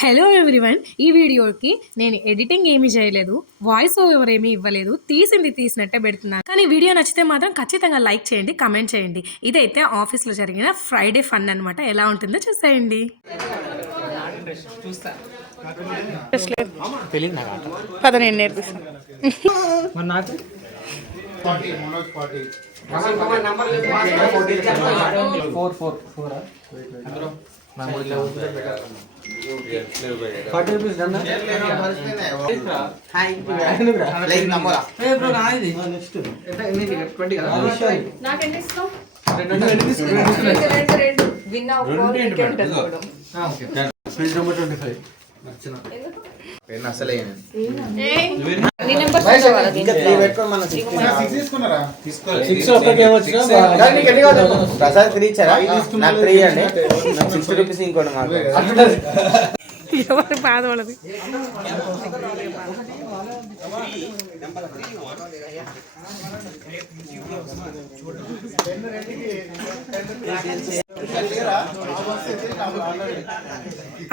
Hello everyone ఈ వీడియోకి నేను ఎడిటింగ్ ఏమీ చేయలేదు వాయిస్ ఓవర్ ఏమీ ఇవ్వలేదు తీసింది తీసినట్టే పెడుతున్నాను కానీ వీడియో నచ్చితే మాత్రం ఖచ్చితంగా లైక్ చేయండి కమెంట్ చేయండి. ఇదైతే ఆఫీస్లో జరిగిన ఫ్రైడే ఫన్ అన్నమాట. ఎలా ఉంటుందో చూసేయండి. పద నేను నేర్పిస్తాను ఫార్టీ రూపీస్ ట్వంటీ కదా? Number twenty five. అసలే సిక్స్ ప్రసాద్ త్రీ ఇచ్చారా నాకు త్రీ అండి నాకు సిక్స్టీ రూపీస్ ఇంకోటి మాకు ఎవరు బాధ వాళ్ళది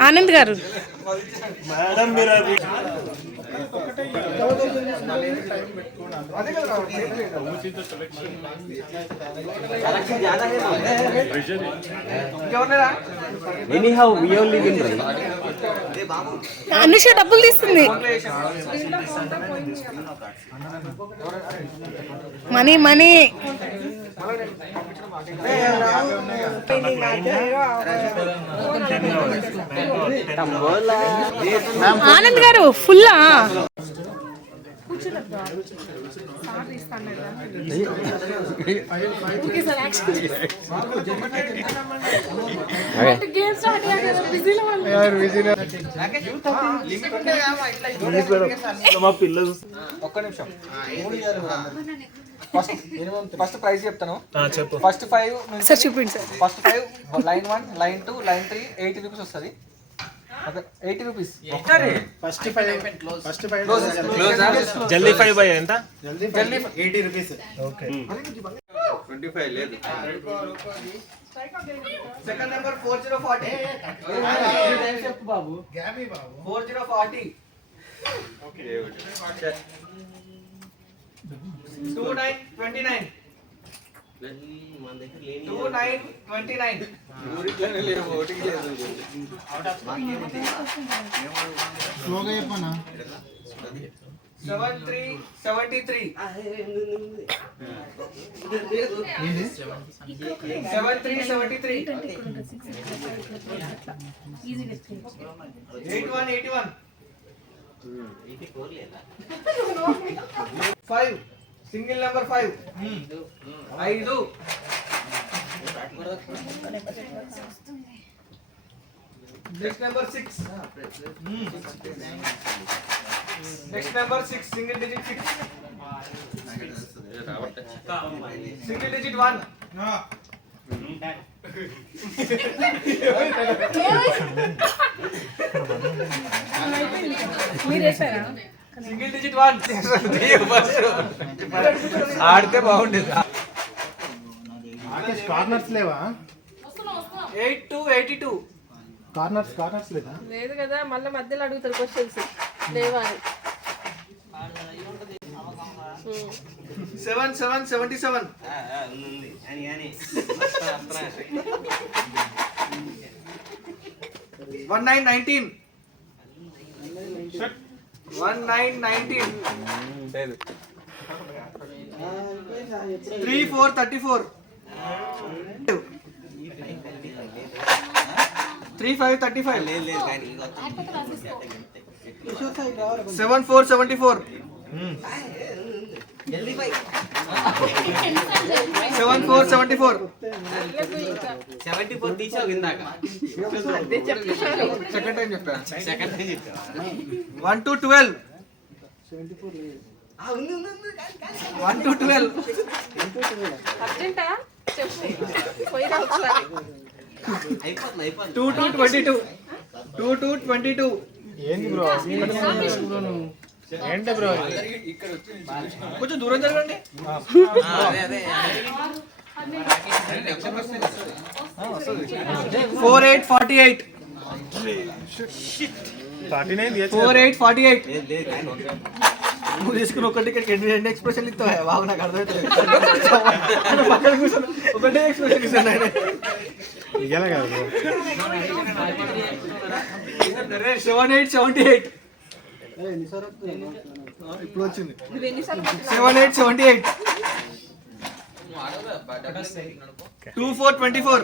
ఆనంద్ గారు. అనుష డబ్బులు తీస్తుంది. Money money. ఆనంద్ గారు ఫుల్లా ఒక్క నిమిషం ఫస్ట్ ఫస్ట్ ప్రైస్ చెప్తాను. చెప్పు first five sir first five line one line two line three eighty rupees వస్తుంది. ఎయిటీ రూపీస్ జల్దీ ఫైవ్ బై ఎంత ట్వంటీ ఫైవ్ లేదు second number four zero forty చెప్పు బాబు four zero forty two nine twenty nine two nine twenty nine seven three seventy three seven three seventy three eight one eighty one five single number five ఐదు. Next number six next number six single digit six single digit one మీరు వేసారా? Single digit one ఆడితే బాగుండేది. Corners లేవా? Eight two eighty two corners corners లేదా? లేదు కదా మళ్ళీ మధ్యలో అడుగుతారు క్వశ్చన్స్ లేవా seven seven seventy seven one nine nineteen one nine nineteen three four thirty four three five thirty five seven four seventy four seven four seventy four second time చెప్పా. One two twelve one two twelve చెప్పు. పోయిరా ఒకసారి. Two two twenty two two two twenty two ఏంది bro? ఏంటి bro? కొంచెం దూరం జరగండి. Four eight forty eight. Forty nine four eight forty eight. నువ్వు తీసుకుని ఒక టికెట్ ఎన్ని రెండు ఎక్స్ప్రెషన్ ఇస్తావా? బాబు నాకు అర్థమవుతుంది పక్కన కూర్చొని ఒకటే ఎక్స్ప్రెషన్ ఇస్తాను ఆయన ఇయ్యాలి కదా bro. Seven eight seventy eight. ఇప్పుడు వచ్చింది seven eight seventy eight two four twenty four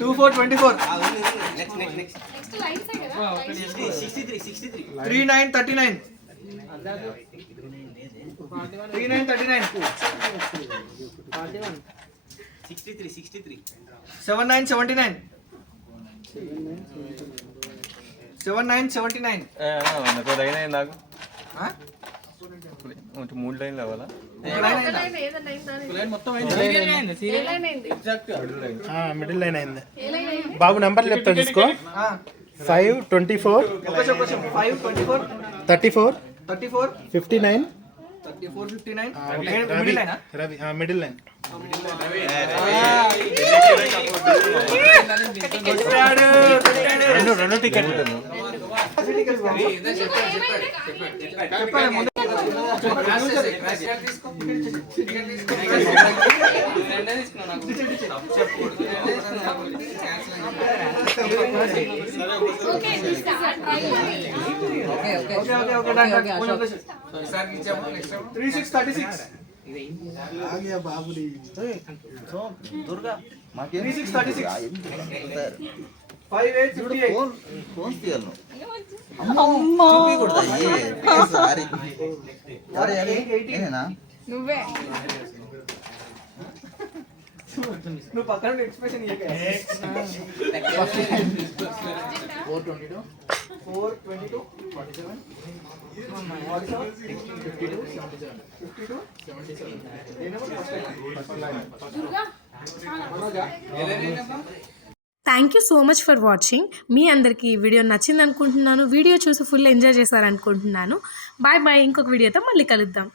two four twenty four three nine thirty nine three nine thirty nine seven nine seventy nine seven nine seventy nine నాకు line అయింది నాకు కొంచెం మూడు లైన్లు అవ్వాలా? Middle line అయింది బాబు number చెప్తా చూసుకో five twenty four five twenty four thirty four thirty four fifty nine Ravi Ravi middle line రెండు రెండు ticket three six thirty six Durga three six. Thirty six five eight fifty phone sorry నేనేనా నువ్వే. నువ్వు పక్కన expression four twenty two. Four twenty two. Forty seven fifty two. Seventy seven. Fifty two seventy seven thank you so much for watching. మీ అందరికీ ఈ video నచ్చింది అనుకుంటున్నాను video చూసి full enjoy చేశారనుకుంటున్నాను. Bye bye. ఇంకొక వీడియోతో మళ్ళీ కలుద్దాం.